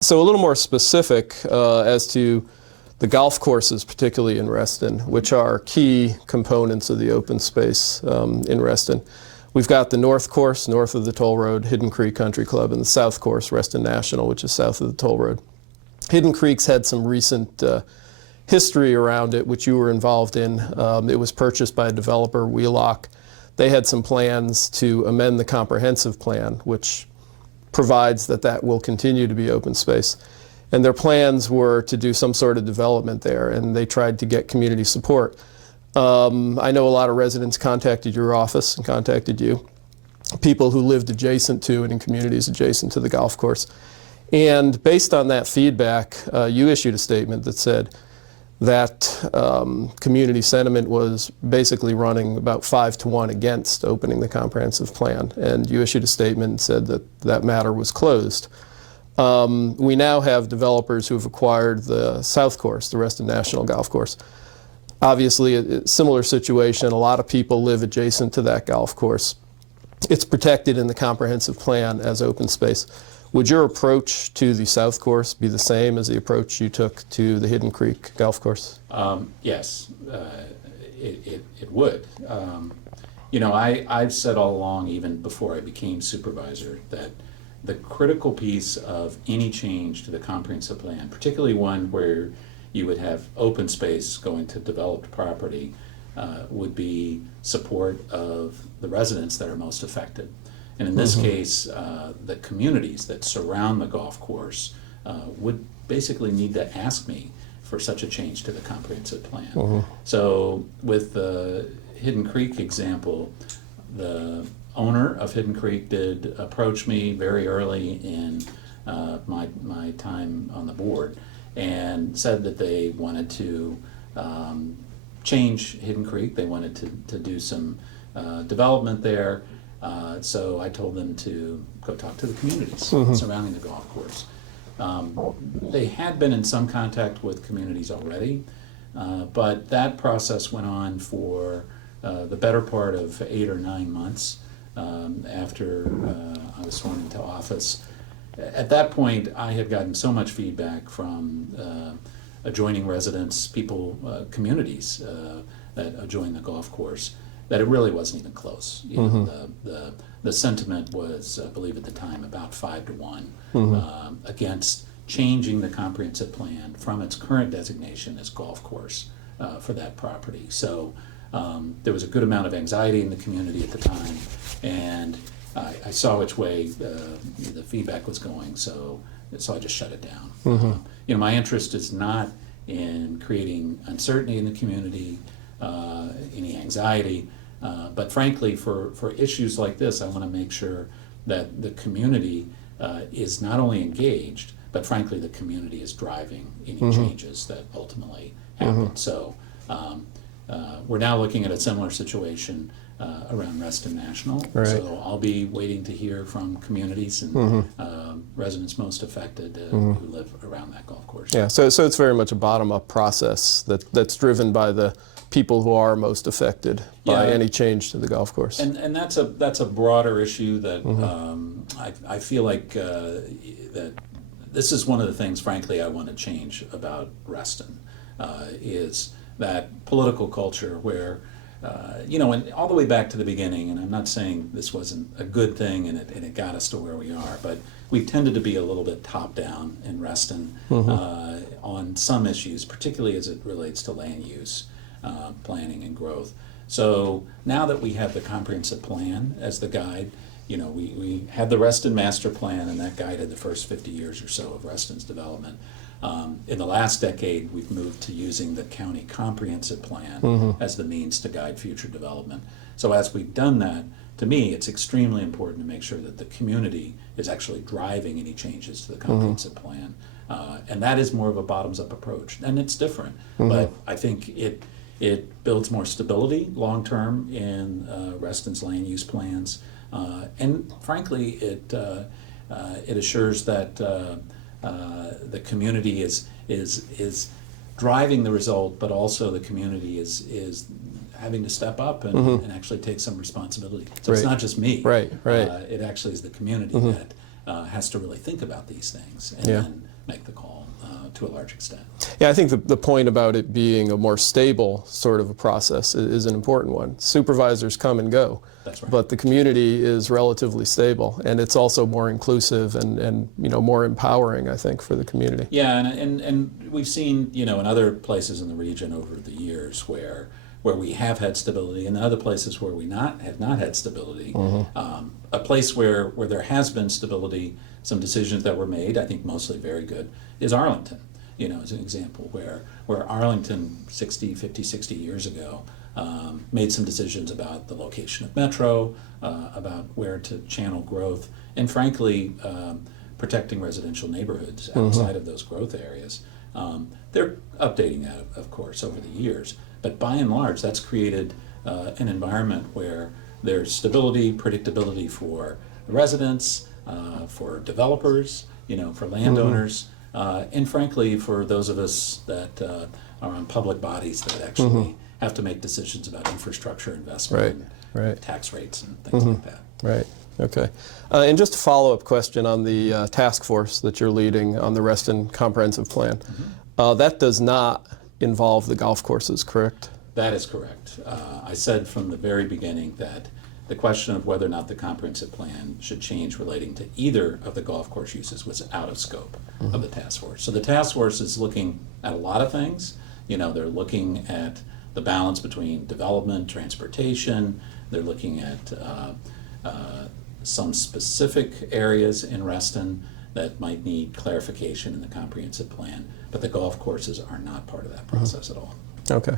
So a little more specific as to the golf courses, particularly in Reston, which are key components of the open space in Reston. We've got the north course, north of the toll road, Hidden Creek Country Club, and the south course, Reston National, which is south of the toll road. Hidden Creek's had some recent history around it, which you were involved in. It was purchased by a developer, Wheelock. They had some plans to amend the comprehensive plan, which provides that that will continue to be open space. And their plans were to do some sort of development there, and they tried to get community support. I know a lot of residents contacted your office and contacted you, people who lived adjacent to and in communities adjacent to the golf course. And based on that feedback, you issued a statement that said that community sentiment was basically running about 5-1 against opening the comprehensive plan. And you issued a statement and said that that matter was closed. We now have developers who have acquired the south course, the Reston National Golf Course. Obviously, a similar situation. A lot of people live adjacent to that golf course. It's protected in the comprehensive plan as open space. Would your approach to the south course be the same as the approach you took to the Hidden Creek Golf Course? Yes, it would. You know, I've said all along, even before I became supervisor, that the critical piece of any change to the comprehensive plan, particularly one where you would have open space going to developed property, would be support of the residents that are most affected. And in this case, the communities that surround the golf course would basically need to ask me for such a change to the comprehensive plan. So with the Hidden Creek example, the owner of Hidden Creek did approach me very early in my time on the board and said that they wanted to change Hidden Creek. They wanted to do some development there. So I told them to go talk to the communities surrounding the golf course. They had been in some contact with communities already, but that process went on for the better part of 8 or 9 months after I was sworn into office. At that point, I had gotten so much feedback from adjoining residents, people, communities that adjoin the golf course, that it really wasn't even close. You know, the sentiment was, I believe at the time, about 5-1 against changing the comprehensive plan from its current designation as golf course for that property. So there was a good amount of anxiety in the community at the time, and I saw which way the feedback was going, so I just shut it down. You know, my interest is not in creating uncertainty in the community, any anxiety, but frankly, for issues like this, I want to make sure that the community is not only engaged, but frankly, the community is driving any changes that ultimately happen. So we're now looking at a similar situation around Reston National. Right. So I'll be waiting to hear from communities and residents most affected who live around that golf course. Yeah, so it's very much a bottom-up process that's driven by the people who are most affected by any change to the golf course. And that's a broader issue that I feel like that this is one of the things, frankly, I want to change about Reston, is that political culture where, you know, and all the way back to the beginning, and I'm not saying this wasn't a good thing and it got us to where we are, but we've tended to be a little bit top-down in Reston on some issues, particularly as it relates to land use, planning and growth. So now that we have the comprehensive plan as the guide, you know, we had the Reston master plan, and that guided the first 50 years or so of Reston's development. In the last decade, we've moved to using the county comprehensive plan as the means to guide future development. So as we've done that, to me, it's extremely important to make sure that the community is actually driving any changes to the comprehensive plan. And that is more of a bottoms-up approach, and it's different. But I think it builds more stability long-term in Reston's land use plans. And frankly, it assures that the community is driving the result, but also the community is having to step up and actually take some responsibility. So it's not just me. Right. It actually is the community that has to really think about these things and then make the call to a large extent. Yeah, I think the point about it being a more stable sort of a process is an important one. Supervisors come and go. That's right. But the community is relatively stable, and it's also more inclusive and more empowering, I think, for the community. Yeah, and we've seen, in other places in the region over the years where we have had stability, and other places where we have not had stability. A place where there has been stability, some decisions that were made, I think mostly very good, is Arlington. As an example, where Arlington 50, 60 years ago made some decisions about the location of Metro, about where to channel growth, and frankly, protecting residential neighborhoods outside of those growth areas. They're updating that, of course, over the years, but by and large, that's created an environment where there's stability, predictability for the residents, for developers, for landowners, and frankly, for those of us that are on public bodies that actually have to make decisions about infrastructure investment, right. tax rates, and things like that. Right. Okay. And just a follow-up question on the task force that you're leading on the Reston Comprehensive Plan. That does not involve the golf courses, correct? That is correct. I said from the very beginning that the question of whether or not the comprehensive plan should change relating to either of the golf course uses was out of scope of the task force. So the task force is looking at a lot of things. They're looking at the balance between development, transportation. They're looking at some specific areas in Reston that might need clarification in the comprehensive plan, but the golf courses are not part of that process at all. Okay.